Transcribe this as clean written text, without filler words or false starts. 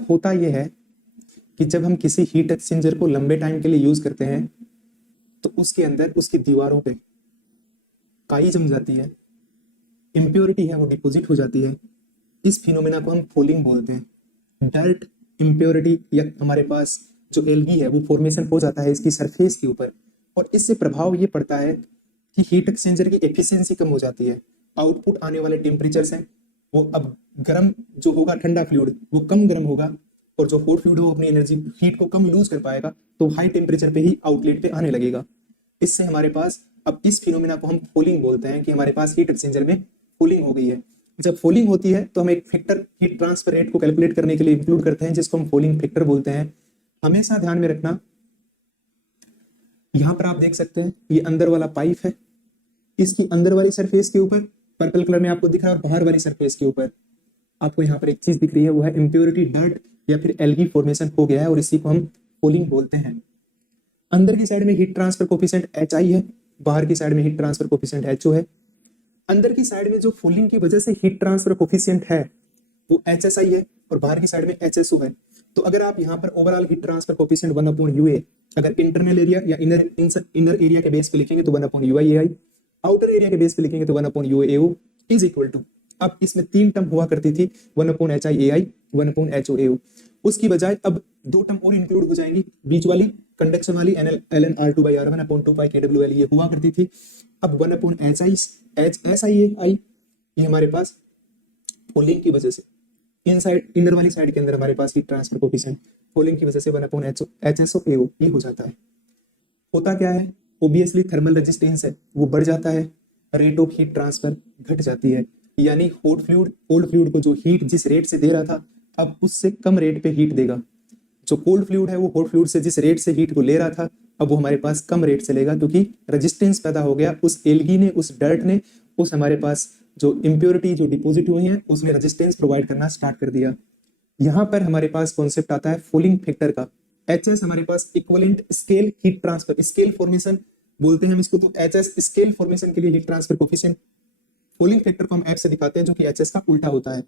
होता यह है कि जब हम किसी हीट एक्सचेंजर को लंबे टाइम के लिए यूज करते हैं तो उसके अंदर उसकी दीवारों पे काई जम जाती है, इम्प्योरिटी है वो डिपोजिट हो जाती है। इस फिनोमेना को हम फॉलिंग बोलते हैं। डर्ट, इम्प्योरिटी या हमारे पास जो एल्गी है वो फॉर्मेशन हो जाता है इसकी सरफेस के ऊपर, और इससे प्रभाव ये पड़ता है कि हीट एक्सचेंजर की एफिशिएंसी कम हो जाती है। आउटपुट आने वाले टेम्परेचर्स हैं वो अब गर्म जो होगा, ठंडा फ्लूइड वो कम गर्म होगा, और जो हॉट फ्लूइड हो अपनी एनर्जी हीट को कम लूज कर पाएगा, तो हाई टेम्परेचर पे ही आउटलेट पे आने लगेगा। इससे हमारे पास अब इस फिनोमेना को हम फॉलिंग बोलते हैं कि हमारे पास हीट एक्सचेंजर में फॉलिंग हो गई है। जब फॉलिंग होती है तो हम एक फैक्टर हीट ट्रांसफर रेट को कैलकुलेट करने के लिए इंक्लूड करते हैं जिसको हम फॉलिंग फैक्टर बोलते हैं। हमेशा ध्यान में रखना, यहां पर आप देख सकते हैं ये अंदर वाला पाइप है, इसकी अंदर वाली सरफेस के ऊपर पर्पल कलर में आपको दिख रहा है, और बाहर वाली सरफेस के ऊपर आपको यहाँ पर एक चीज दिख रही है, वो है इम्प्योरिटी, डर्ट या फिर एल्गी फॉर्मेशन हो गया है, और इसी को हम फॉलिंग बोलते हैं। अंदर की साइड में हीट ट्रांसफर कोफिशिएंट HI है, बाहर की साइड में हीट ट्रांसफर कोफिशिएंट HO है। अंदर की साइड में जो फॉलिंग की वजह से हीट ट्रांसफर कोफिशिएंट है वो HSI है, और बाहर की साइड में HSO है। तो अगर आप यहाँ पर overall heat transfer coefficient 1/UA अगर इंटरनल एरिया या इनर एरिया के बेस पे लिखेंगे तो 1/UIAI, आउटर एरिया के बेस पे लिखेंगे तो 1/UAAO इज इक्वल टू, अब इसमें 3 टर्म हुआ करती थी, 1/HIAI, 1/HOAO। उसकी बजाय अब 2 टर्म और इंक्लूड हो जाएंगी, बीच वाली कंडक्शन वाली ln R2/R1/2πKWL ये हुआ करती थी। अब 1/HSIAI ये हमारे पास फॉलिंग की वजह से इनर वाली साइड के अंदर हमारे पास हीट ट्रांसफर कोफिशिएंट फॉलिंग की वजह से 1/HSOAO ये हो जाता है। होता क्या है, ओबियसली थर्मल रेजिस्टेंस है वो बढ़ जाता है, रेट ऑफ हीट ट्रांसफर घट जाती है, यानी हॉट फ्लूइड कोल्ड फ्लूइड को जो हीट जिस रेट से दे रहा था अब उससे कम रेट पे हीट देगा। जो कोल्ड फ्लूइड है वो हॉट फ्लूइड से जिस रेट से हीट को ले रहा था अब वो हमारे पास कम रेट से लेगा, क्योंकि रेजिस्टेंस पैदा हो गया, उस एल्गी ने, उस डर्ट ने, उस हमारे पास जो इम्प्योरिटी जो डिपोजिट हुई है उसने रेजिस्टेंस प्रोवाइड करना स्टार्ट कर दिया। यहाँ पर हमारे पास कॉन्सेप्ट आता है फॉलिंग फैक्टर का। HS हमारे पास equivalent scale heat transfer, scale formation बोलते हैं हम इसको, तो HS स्केल फॉर्मेशन के लिए heat transfer coefficient, falling factor को हम F से दिखाते हैं जो कि HS का उल्टा होता है।